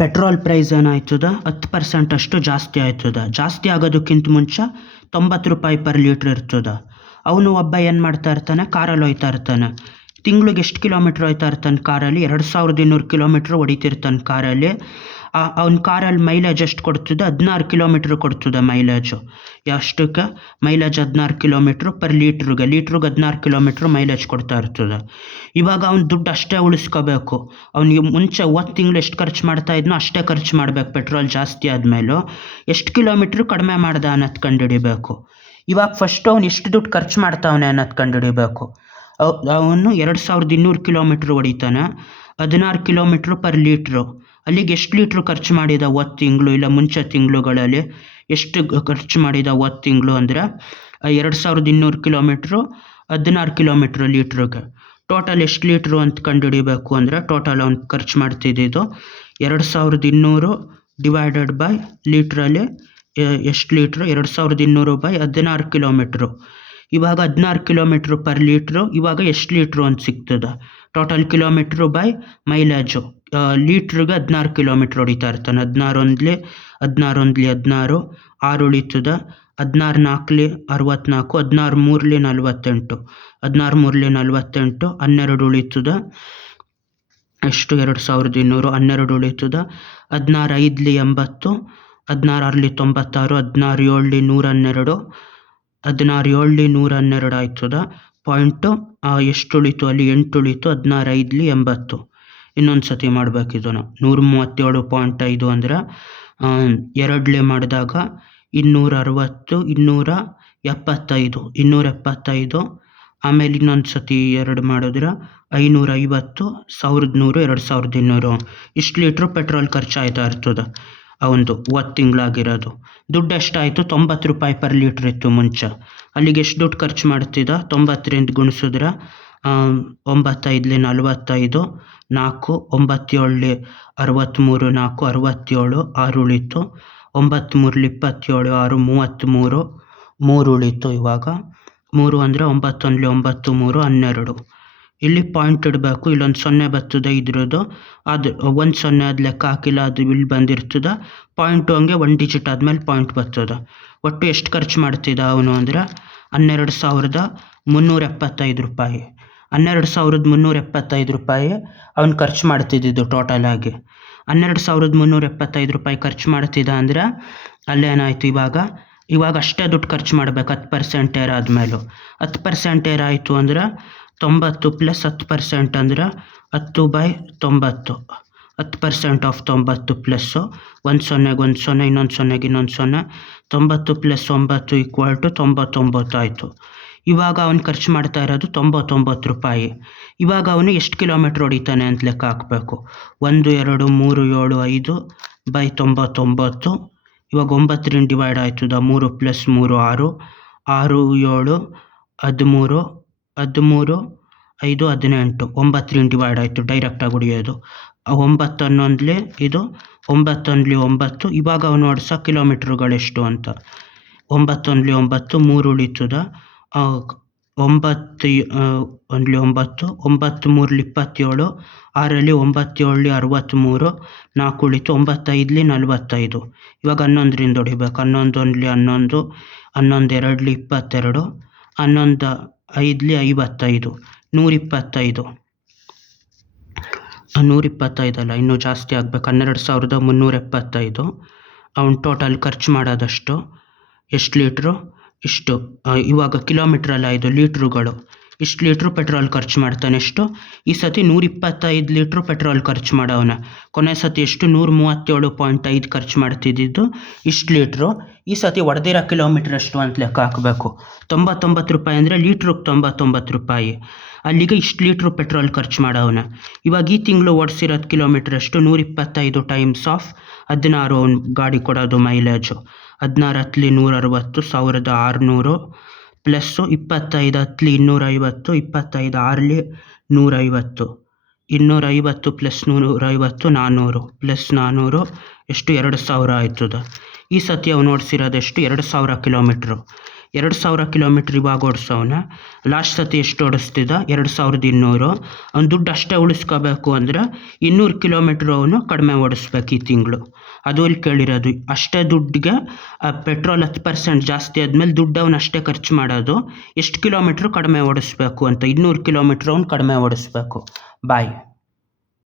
Petrol price ಏನಾಯ್ತದ 10% ಅಷ್ಟು ಜಾಸ್ತಿ ಆಯ್ತದ. ಜಾಸ್ತಿ ಆಗೋದಕ್ಕಿಂತ ಮುಂಚೆ 90 ರೂಪಾಯಿ ಪರ್ ಲೀಟ್ರ್ ಇರ್ತದ. ಅವನು ಒಬ್ಬ ಏನು ಮಾಡ್ತಾ ಇರ್ತಾನೆ, ಕಾರಲ್ಲಿ ಹೋಯ್ತಾ ಇರ್ತಾನೆ. ತಿಂಗ್ಳಿಗೆ ಎಷ್ಟು ಕಿಲೋಮೀಟ್ರ್ ಹೋಯ್ತಾ ಇರ್ತಾನೆ ಕಾರಲ್ಲಿ? 2200 ಕಿಲೋಮೀಟ್ರ್ ಹೊಡಿತಿರ್ತಾನೆ ಕಾರಲ್ಲಿ. ಅವ್ನ ಕಾರಲ್ಲಿ ಮೈಲೇಜ್ ಎಷ್ಟು ಕೊಡ್ತದೆ? 16 ಕಿಲೋಮೀಟ್ರ್ ಕೊಡ್ತದೆ ಮೈಲೇಜು. ಎಷ್ಟಕ್ಕೆ? ಮೈಲೇಜ್ 16 ಕಿಲೋಮೀಟ್ರ್ ಪರ್ ಲೀಟ್ರಿಗೆ 16 ಕಿಲೋಮೀಟ್ರ್ ಮೈಲೇಜ್ ಕೊಡ್ತಾ ಇರ್ತದೆ. ಇವಾಗ ಅವ್ನು ದುಡ್ಡು ಅಷ್ಟೇ ಉಳಿಸ್ಕೋಬೇಕು. ಅವ್ನಿಗೆ ಮುಂಚೆ ತಿಂಗಳು ಎಷ್ಟು ಖರ್ಚು ಮಾಡ್ತಾ ಇದ್ನೋ ಅಷ್ಟೇ ಖರ್ಚು ಮಾಡ್ಬೇಕು. ಪೆಟ್ರೋಲ್ ಜಾಸ್ತಿ ಆದಮೇಲೂ ಎಷ್ಟು ಕಿಲೋಮೀಟ್ರ್ ಕಡಿಮೆ ಮಾಡ್ದ ಅನ್ನೋದು ಕಂಡುಹಿಡಿಬೇಕು. ಇವಾಗ ಫಸ್ಟ್ ಅವ್ನು ಎಷ್ಟು ದುಡ್ಡು ಖರ್ಚು ಮಾಡ್ತಾವನೆ ಅನ್ನೋದು ಕಂಡುಹಿಡಿಬೇಕು. ಅವನು 2200 ಕಿಲೋಮೀಟ್ರ್ ಹೊಡಿತಾನೆ, 16 ಕಿಲೋಮೀಟ್ರ್ ಪರ್ ಲೀಟ್ರು. ಅಲ್ಲಿಗೆ ಎಷ್ಟು ಲೀಟ್ರ್ ಖರ್ಚು ಮಾಡಿದ ತಿಂಗಳು, ಇಲ್ಲ ಮುಂಚೆ ತಿಂಗಳುಗಳಲ್ಲಿ ಎಷ್ಟು ಖರ್ಚು ಮಾಡಿದ ತಿಂಗಳು ಅಂದರೆ 2200 ಕಿಲೋಮೀಟ್ರು 16 ಕಿಲೋಮೀಟ್ರ್ ಲೀಟ್ರಿಗೆ. ಟೋಟಲ್ ಎಷ್ಟು ಲೀಟ್ರು ಅಂತ ಕಂಡುಹಿಡಿಬೇಕು ಅಂದರೆ ಟೋಟಲ್ ಅವ್ನು ಖರ್ಚು ಮಾಡ್ತಿದ್ದಿದ್ದು 2200 ಡಿವೈಡೆಡ್ ಬೈ ಲೀಟ್ರಲ್ಲಿ ಎಷ್ಟು ಲೀಟ್ರು? 2200 by 16 kilometre. ಇವಾಗ 16 ಕಿಲೋಮೀಟ್ರ್ ಪರ್ ಲೀಟ್ರು. ಇವಾಗ ಎಷ್ಟು ಲೀಟ್ರು ಅಂತ ಸಿಗ್ತದೆ? Total kilometre by mileage. ಲೀಟ್ರಿಗೆ 16 ಕಿಲೋಮೀಟ್ರ್ ಹೊಡಿತಾ ಇರ್ತಾನೆ. 16 16 6 ಉಳಿತದೆ. 16 4 64, 16 3 48, 16 3 48, 12 ಉಳಿತದೆ. ಎಷ್ಟು? 2200, 12 ಉಳಿತದೆ. 16 5 80, 16 6 96, 16 7 112, 16 7 112 ಆಯ್ತದ. ಪಾಯಿಂಟು ಎಷ್ಟು ಉಳಿತು? ಅಲ್ಲಿ 8 ಉಳಿತು. 16 5 80. ಇನ್ನೊಂದು ಸತಿ ಮಾಡಬೇಕು ಇದನ್ನು. 137.5 ಅಂದರೆ 2 ಮಾಡಿದಾಗ 260, 275, 275. ಆಮೇಲೆ ಇನ್ನೊಂದು ಸತಿ 2 ಮಾಡಿದ್ರೆ 550, 1100, 2200. ಇಷ್ಟು ಲೀಟ್ರ್ ಪೆಟ್ರೋಲ್ ಖರ್ಚಾಯ್ತಾ ಇರ್ತದೆ ಅವಂದು ತಿಂಗಳಾಗಿರೋದು. ದುಡ್ಡು ಎಷ್ಟಾಯಿತು? 90 ರೂಪಾಯಿ ಪರ್ ಲೀಟ್ರ್ ಇತ್ತು ಮುಂಚೆ. ಅಲ್ಲಿಗೆ ಎಷ್ಟು ದುಡ್ಡು ಖರ್ಚು ಮಾಡ್ತಿದ್ದ? 90ರಿಂದ ಗುಣಿಸಿದ್ರೆ 9 5 45, 4 9 7 63, 4 67, 6 ಉಳಿತು. 9 3 27, 6 33, 3 ಉಳಿತು. ಇವಾಗ 3 ಅಂದರೆ 9 1 9 3 12. ಇಲ್ಲಿ ಪಾಯಿಂಟ್ ಇಡಬೇಕು. ಇಲ್ಲೊಂದು 0 ಬರ್ತದೆ ಇದ್ರದ್ದು. ಅದು 1 0 ಅದು ಲೆಕ್ಕ ಹಾಕಿಲ್ಲ, ಅದು ಇಲ್ಲಿ ಬಂದಿರ್ತದೆ. ಪಾಯಿಂಟು ಹಂಗೆ 1 ಡಿಜಿಟ್ ಆದಮೇಲೆ ಪಾಯಿಂಟ್ ಬರ್ತದೆ. ಒಟ್ಟು ಎಷ್ಟು ಖರ್ಚು ಮಾಡ್ತಿದ್ದ ಅವನು ಅಂದರೆ 12,375 ರೂಪಾಯಿ. 12,375 ರೂಪಾಯಿ ಅವ್ನು ಖರ್ಚು ಮಾಡ್ತಿದ್ದಿದ್ದು ಟೋಟಲ್ ಆಗಿ. 12,375 ರೂಪಾಯಿ ಖರ್ಚು ಮಾಡ್ತಿದ್ದ ಅಂದರೆ ಅಲ್ಲೇನಾಯಿತು? ಇವಾಗ ಅಷ್ಟೇ ದುಡ್ಡು ಖರ್ಚು ಮಾಡಬೇಕು 10% ಏರ್ ಆದಮೇಲೂ. 10% ಏರ್ ಆಯಿತು ಅಂದರೆ 90 ಪ್ಲಸ್ 10% ಅಂದರೆ 10/90. 10% ಆಫ್ 90 ಪ್ಲಸ್ಸು 1 0 1 0 ಇನ್ನೊಂದು 0 ಇನ್ನೊಂದು 0. 90 ಪ್ಲಸ್ 9 ಈಕ್ವಲ್ ಟು 99 ಆಯಿತು. ಇವಾಗ ಅವನು ಖರ್ಚು ಮಾಡ್ತಾ ಇರೋದು 99 ರೂಪಾಯಿ. ಇವಾಗ ಅವನು ಎಷ್ಟು ಕಿಲೋಮೀಟ್ರ್ ಹೊಡಿತಾನೆ ಅಂತ ಲೆಕ್ಕ ಹಾಕಬೇಕು. 1 2 3 7 5 ಬೈ 99. ಇವಾಗ 9ರಿಂದ ಡಿವೈಡ್ ಆಯ್ತದ. 3 ಪ್ಲಸ್ 3 6, 6 7 13, 13 5 18. 9ರಿಂದ ಡಿವೈಡ್ ಆಯಿತು, ಡೈರೆಕ್ಟಾಗಿ ಹೊಡಿಯೋದು. 9 11 ಇದು, 9 11 9. ಇವಾಗ ಅವನು ಓಡಿಸೋ ಕಿಲೋಮೀಟ್ರುಗಳೆಷ್ಟು ಅಂತ. 9 11 9, 3 ಉಳಿತದ. 9 1 9, 9 3 27, 6 9 7 63, 4 ಉಳಿತು. 9 5 45. ಇವಾಗ 11ರಿಂದ ಹೊಡಿಬೇಕು. 11 1 11, 11 2 22, 11 5 55, 125. 125 ಅಲ್ಲ, ಇನ್ನೂ ಜಾಸ್ತಿ ಆಗಬೇಕು. 12,375. ಅವ್ನು ಟೋಟಲ್ ಖರ್ಚು ಮಾಡೋದಷ್ಟು ಎಷ್ಟು ಲೀಟ್ರು? ಇಷ್ಟು. ಇವಾಗ ಕಿಲೋಮೀಟ್ರಲ್ಲ, ಇದು ಲೀಟ್ರುಗಳು. ಇಷ್ಟು ಲೀಟ್ರು ಪೆಟ್ರೋಲ್ ಖರ್ಚು ಮಾಡ್ತಾನೆ. ಎಷ್ಟು? ಈ ಸತಿ 125 ಲೀಟ್ರು ಪೆಟ್ರೋಲ್ ಖರ್ಚು ಮಾಡವನ. ಕೊನೆ ಸತಿ ಎಷ್ಟು? 137.5 ಖರ್ಚು ಮಾಡ್ತಿದ್ದಿದ್ದು ಇಷ್ಟು ಲೀಟ್ರು. ಈ ಸತಿ ಹೊಡೆದಿರೋ ಕಿಲೋಮೀಟ್ರ್ ಎಷ್ಟು ಅಂತ ಲೆಕ್ಕ ಹಾಕಬೇಕು. 99 ರೂಪಾಯಿ ಅಂದರೆ ಲೀಟ್ರಿಗೆ 99 ರೂಪಾಯಿ. ಅಲ್ಲಿಗೆ ಇಷ್ಟು ಲೀಟ್ರು ಪೆಟ್ರೋಲ್ ಖರ್ಚು ಮಾಡವನ. ಇವಾಗ ಈ ತಿಂಗಳು ಓಡಿಸಿರೋದು ಕಿಲೋಮೀಟ್ರ್ ಎಷ್ಟು? 125 ಟೈಮ್ಸ್ ಆಫ್ 16 ಅವ್ನು ಗಾಡಿ ಕೊಡೋದು ಮೈಲೇಜು. 16 10 160, 1600 ಪ್ಲಸ್ಸು 25 10 250, 25 6 150, 250 ಪ್ಲಸ್ 150 400, ಪ್ಲಸ್ 400 ಎಷ್ಟು? 2000 ಆಯ್ತದೆ. ಈ ಸತಿ ಅವ್ನು ಓಡಿಸಿರೋದೆಷ್ಟು? 2000 ಕಿಲೋಮೀಟ್ರು. 2,000 ಕಿಲೋಮೀಟ್ರ್ ಇವಾಗ ಓಡಿಸೋನ. ಲಾಸ್ಟ್ ಸತಿ ಎಷ್ಟು ಓಡಿಸ್ತಿದ್ದ? 2,200. ಅವ್ನು ದುಡ್ಡು ಅಷ್ಟೇ ಉಳಿಸ್ಕೋಬೇಕು ಅಂದ್ರೆ 200 ಕಿಲೋಮೀಟ್ರ್ ಅವನು ಕಡಿಮೆ ಓಡಿಸ್ಬೇಕು ಈ ತಿಂಗಳು. ಅದು ಇಲ್ಲಿ ಕೇಳಿರೋದು. ಅಷ್ಟೇ ದುಡ್ಡಿಗೆ ಪೆಟ್ರೋಲ್ 10% ಜಾಸ್ತಿ ಆದಮೇಲೆ ದುಡ್ಡು ಅವನು ಅಷ್ಟೇ ಖರ್ಚು ಮಾಡೋದು. ಎಷ್ಟು ಕಿಲೋಮೀಟ್ರ್ ಕಡಿಮೆ ಓಡಿಸ್ಬೇಕು ಅಂತ. 200 ಕಿಲೋಮೀಟ್ರ್ ಅವ್ನು ಕಡಿಮೆ ಓಡಿಸ್ಬೇಕು. ಬಾಯ್.